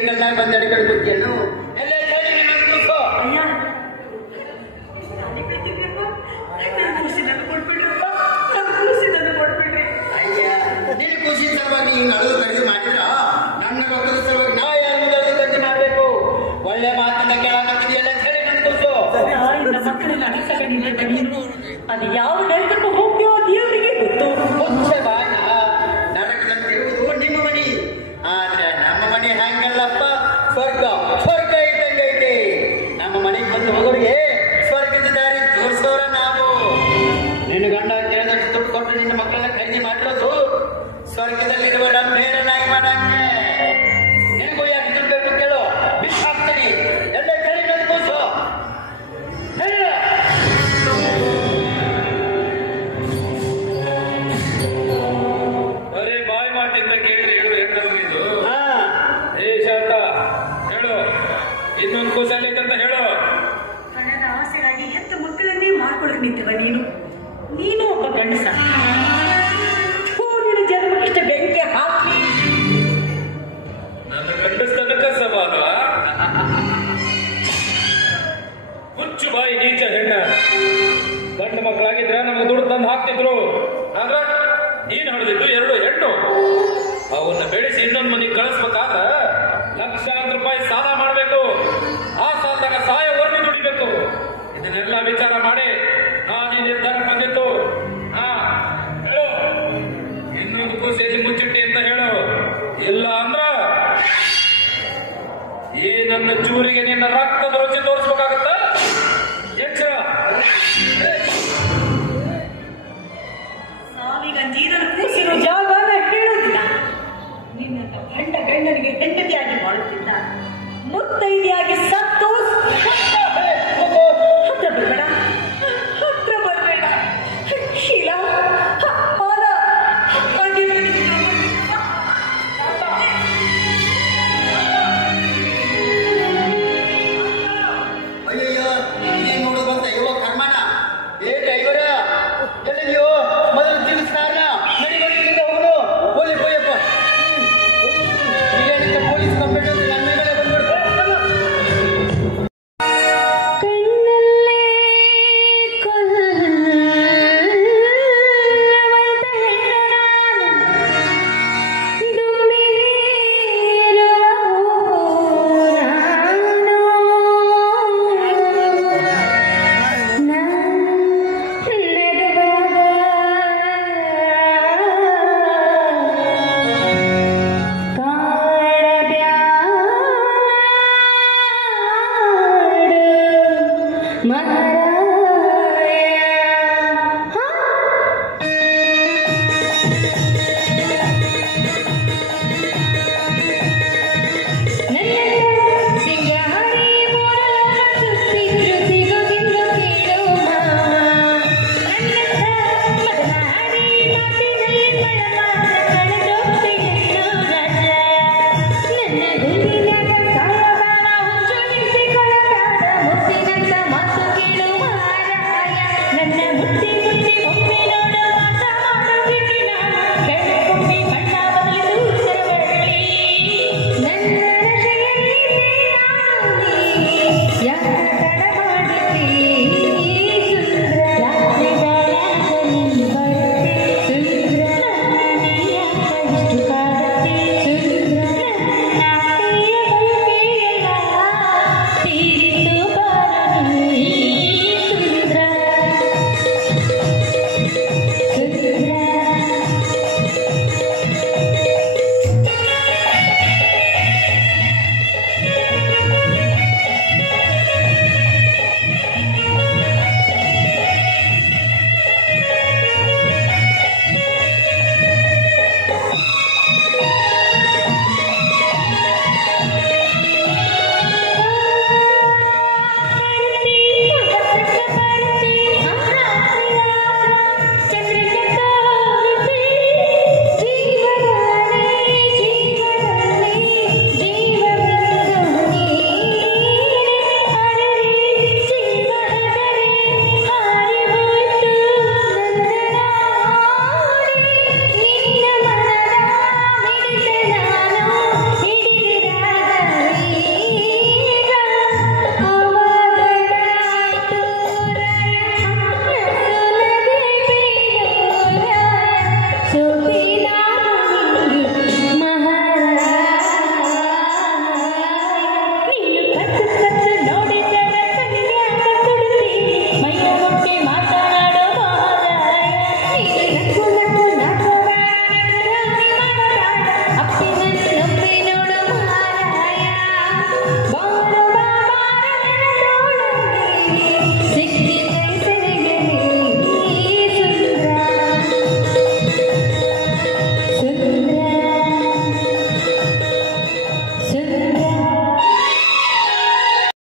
Cycle ನಾಗ ಬಂದ ಕಳ್ಕೊಡ್ತೀಯನು ಎಲ್ಲ ನೀನು ಖುಷಿ ಸಲುವಾಗಿ ಹಿಂಗೆ ಅಳದು ಖರೀದಿ ಮಾಡಿದ್ರ ನನ್ನ ರೊಕ್ಕದ ಸಲುವಾಗಿ ನಾ ಯಾರು ಖರ್ಚು ಮಾಡ್ಬೇಕು ಒಳ್ಳೆ ಮಾತನ್ನ ಕೇಳಾಕತ್ತಿದೆಯಲ್ಲ ಸರಿ ನನ್ ಕೂಸು ಅದು ಯಾವ ನೆಲಕ್ಕೂ ಹೋಗ್ತೀವೋ ದೇವರಿಗೆ ಗೊತ್ತು. ನರಕದಂತಿರುವುದು ನಿಮ್ಮ ಮನೆ ಆದ್ರೆ ನಮ್ಮ ಮನೆ ಹಂಗಲ್ಲಪ್ಪ ಸ್ವರ್ಗ ಸ್ವರ್ಗ ಇದ್ದಂಗೈತೆ ನಮ್ಮ ಮನೆಗೆ ಬಂದು ಹೋಗೋರಿಗೆ ಸ್ವರ್ಗದ ದಾರಿ ತೋರಿಸೋರ ನಾವು ನಿನ್ನ ಗಂಡ ಕೇಳಿದಷ್ಟು ದುಡ್ಡು ಕೊಟ್ಟು ನಿನ್ನ ಮಕ್ಕಳನ್ನ ಖರೀದಿ ಮಾಡಿರೋದು ಸ್ವರ್ಗದಲ್ಲಿರುವ ಡಂಬೇರ ನಾಯಿ ಮಾಡಂಗೆ ನಿನಗೂ ಯಾಕೆ ದುಡ್ಡು ಬೇಕು ಕೇಳು ಬಿಟ್ಟು ಹಾಕ್ತೀನಿ ಎಲ್ಲ ಕೈ ಮೇಲೆ ಕೂಸು ಬರೀ ಬಾಯಿ ಮಾತಿಂದ ಕೇಳಿದ್ರೆ ಹೇಳು ಎಂತದ್ದು ಏ ಶಾಂತ ಹೇಳು ಇನ್ನೊಂದು ಕೂಸಲ್ಲಿದ್ದಂತ ಹೇಳು. ಹಣದ ಆಸೆಗಾಗಿ ಹೆತ್ತ ಮಕ್ಕಳನ್ನೇ ಮಾಡ್ಕೊಳಕ್ ನಿಂತವ ನೀನು ಒಬ್ಬ ಗಂಡಸ. ನಿನ್ನ ಜನ್ಮಕ್ಕಿಷ್ಟ ಬೆಂಕಿ ಹಾಕಿ ನನ್ನ ಗಂಡಸ್ತನಕ ಸವಾಲ ಹುಚ್ಚು ಬಾಯಿ ನೀಚ ಹೆಣ್ಣ. ಗಂಡು ಮಕ್ಕಳಾಗಿದ್ರೆ ನಮ್ಗೆ ದುಡ್ಡು ತಂದು ಹಾಕ್ತಿದ್ರು. ಆದ್ರ ನೀನ್ ಹೊಡೆದಿದ್ದು 2 ಹೆಣ್ಣು. ಅವನ್ನ ಬೆಳೆಸಿ ಇನ್ನೊಂದು ಮನೆಗೆ ಕಳಿಸ್ಬೇಕಾದ್ರ ಲಕ್ಷಾಂತರ ರೂಪಾಯಿ ಸಾಲ ಮಾಡಬೇಕು. ಆ ಸಾಲದಾಗ ಸಾಯವರೆಗೂ ದುಡಿಬೇಕು. ಇದನ್ನೆಲ್ಲ ವಿಚಾರ ಮಾಡಿ ನಾನು ಈ ನಿರ್ಧಾರ ಬಂದಿತ್ತು. ಹೇಳು ಇನ್ನೊಂದು ಕೂಸೆಯಲ್ಲಿ ಮುಚ್ಚಿಟ್ಟಿ ಅಂತ ಹೇಳು. ಇಲ್ಲ ಅಂದ್ರ ಈ ನನ್ನ ಚೂರಿಗೆ ನಿನ್ನ ರಕ್ತದ ರುಚಿ ತೋರಿಸ್ಬೇಕಾಗತ್ತ. ಎಚ್ಚರ. ಸಾವಿಗಂಜೀರಲು ಕೂಸಿರೋ ಜಾಗನ ಹೇಳುವುದಿಲ್ಲ. ನಿನ್ನನ್ನು ಗಂಡನಿಗೆ ಹೆಂಡತಿಯಾಗಿ ಮಾಡುತ್ತಿದ್ದ ಮುತ್ತೈದೆಯಾಗಿ